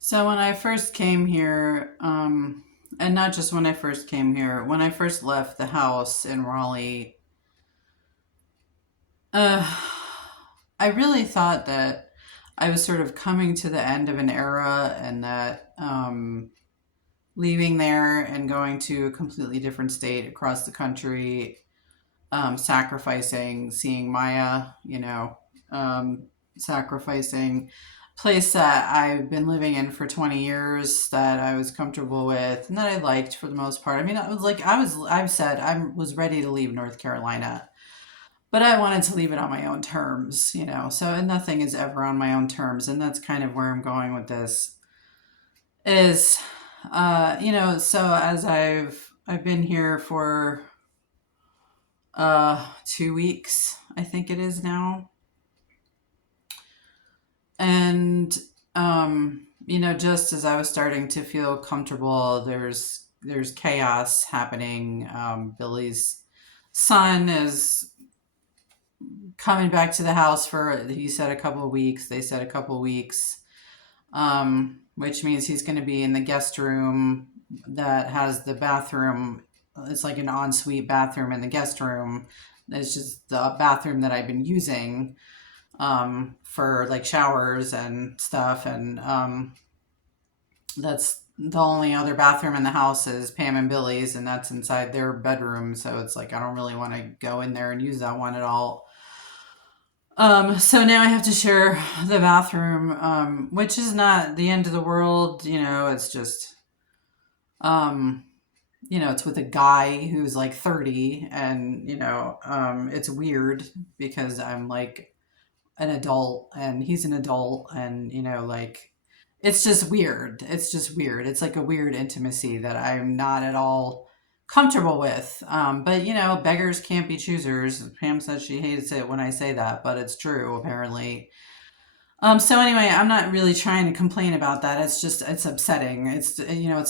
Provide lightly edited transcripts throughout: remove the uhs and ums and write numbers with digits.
So when I first came here, and not just when I first came here, when I first left the house in Raleigh, uh, I really thought that I was sort of coming to the end of an era and that leaving there and going to a completely different state across the country, sacrificing, seeing Maya, sacrificing place that I've been living in for 20 years that I was comfortable with and that I liked for the most part. I mean, I was like, I've said I was ready to leave North Carolina, but I wanted to leave it on my own terms, so, and nothing is ever on my own terms. And that's kind of where I'm going with this is, so as I've been here for 2 weeks, I think it is now. And just as I was starting to feel comfortable, there's chaos happening. Billy's son is coming back to the house for, he said, a couple of weeks. They said a couple of weeks, which means he's going to be in the guest room that has the bathroom. It's like an ensuite bathroom in the guest room. It's just the bathroom that I've been using for like showers and stuff. And that's the only other bathroom in the house is Pam and Billy's, and that's inside their bedroom. So it's like I don't really want to go in there and use that one at all. So now I have to share the bathroom, which is not the end of the world. It's just, um, it's with a guy who's like 30, and, it's weird because I'm like an adult and he's an adult, and, like, it's just weird. It's just weird. It's like a weird intimacy that I'm not at all comfortable with. But beggars can't be choosers. Pam says she hates it when I say that, but it's true apparently. So anyway, I'm not really trying to complain about that. It's just it's upsetting. It's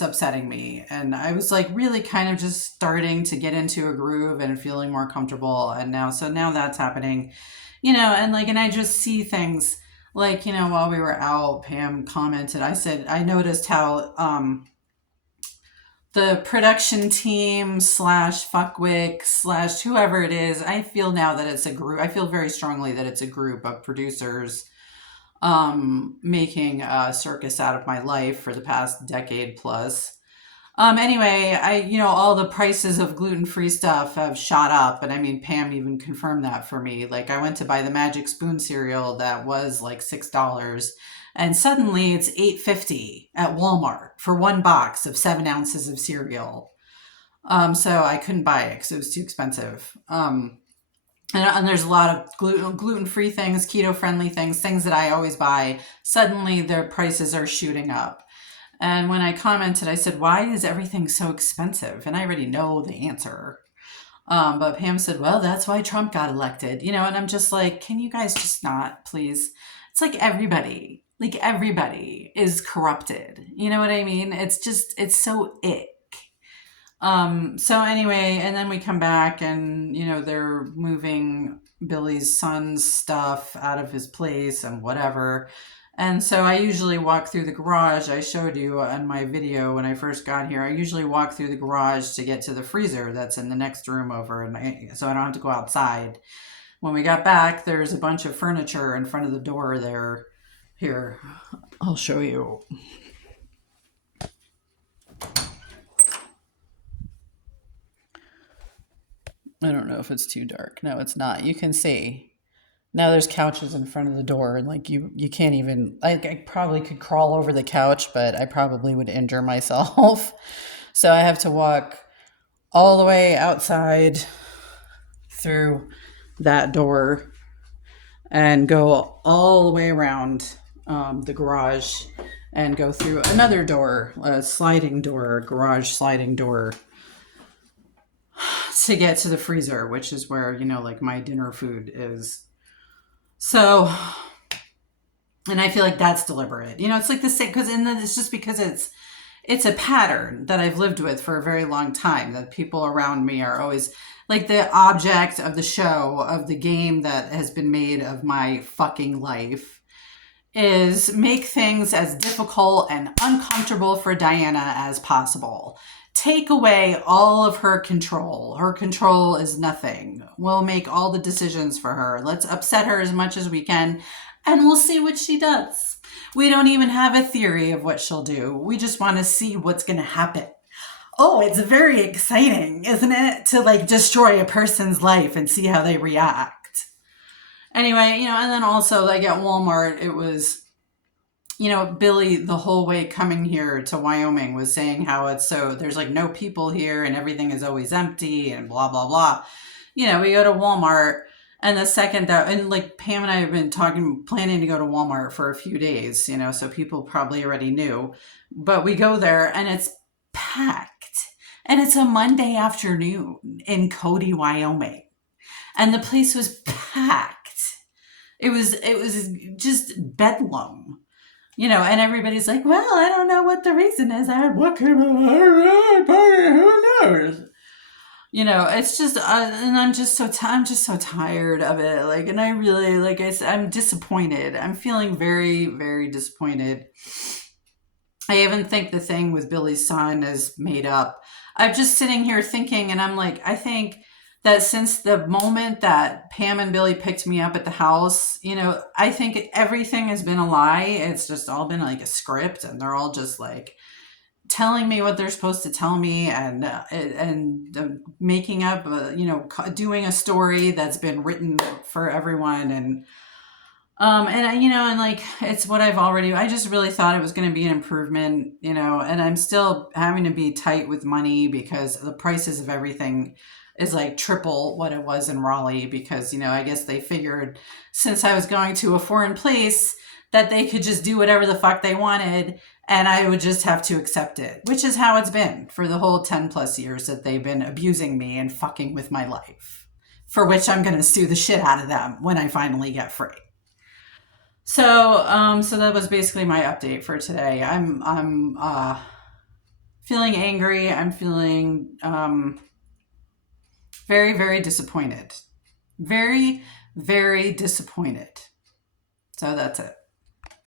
upsetting me, and I was like really kind of just starting to get into a groove and feeling more comfortable, and now that's happening, and I just see things like, while we were out, Pam commented. I said I noticed how the production team slash fuckwick slash whoever it is. I feel now that it's a group. I feel very strongly that it's a group of producers making a circus out of my life for the past decade plus. Anyway, all the prices of gluten-free stuff have shot up. And I mean, Pam even confirmed that for me. Like, I went to buy the Magic Spoon cereal that was like $6, and suddenly it's $8.50 at Walmart for one box of 7 ounces of cereal. So I couldn't buy it because it was too expensive. And there's a lot of gluten-free things, keto-friendly things that I always buy. Suddenly their prices are shooting up. And when I commented, I said, why is everything so expensive? And I already know the answer. But Pam said, well, that's why Trump got elected, and I'm just like, can you guys just not, please? It's like everybody is corrupted. You know what I mean? It's just, it's so ick. So anyway, and then we come back and, they're moving Billy's son's stuff out of his place and whatever. And so I usually walk through the garage. I showed you on my video when I first got here. I usually walk through the garage to get to the freezer that's in the next room over, and so I don't have to go outside. When we got back, there's a bunch of furniture in front of the door there. Here, I'll show you. I don't know if it's too dark. No, it's not. You can see. Now there's couches in front of the door, and like you can't even. I probably could crawl over the couch, but I probably would injure myself. So I have to walk all the way outside through that door and go all the way around the garage and go through another door, a sliding door, garage sliding door, to get to the freezer, which is where, like my dinner food is. So, and I feel like that's deliberate. It's like the same, because it's just because it's a pattern that I've lived with for a very long time, that people around me are always like the object of the show, of the game that has been made of my fucking life, is make things as difficult and uncomfortable for Diana as possible. Take away all of her control. Her control is nothing. We'll make all the decisions for her. Let's upset her as much as we can, and we'll see what she does. We don't even have a theory of what she'll do. We just want to see what's going to happen. Oh, it's very exciting, isn't it? To like destroy a person's life and see how they react. Anyway, and then also like at Walmart, it was, Billy the whole way coming here to Wyoming was saying how there's like no people here and everything is always empty and blah, blah, blah. We go to Walmart, and the second and like Pam and I have been planning to go to Walmart for a few days, so people probably already knew, but we go there and it's packed, and it's a Monday afternoon in Cody, Wyoming, and the place was packed. It was just bedlam, and everybody's like, well, I don't know what the reason is. What can who knows? It's just, and I'm just so tired of it. Like, and I really, like I said, I'm disappointed. I'm feeling very, very disappointed. I even think the thing with Billy's son is made up. I'm just sitting here thinking, and I'm like, I think that since the moment that Pam and Billy picked me up at the house, I think everything has been a lie. It's just all been like a script, and they're all just like telling me what they're supposed to tell me, and making up, doing a story that's been written for everyone, and like it's what I just really thought it was going to be an improvement, and I'm still having to be tight with money because the prices of everything is like triple what it was in Raleigh, because, I guess they figured since I was going to a foreign place that they could just do whatever the fuck they wanted, and I would just have to accept it, which is how it's been for the whole 10 plus years that they've been abusing me and fucking with my life, for which I'm going to sue the shit out of them when I finally get free. So that was basically my update for today. I'm feeling angry. I'm feeling very, very disappointed. Very, very disappointed. So that's it.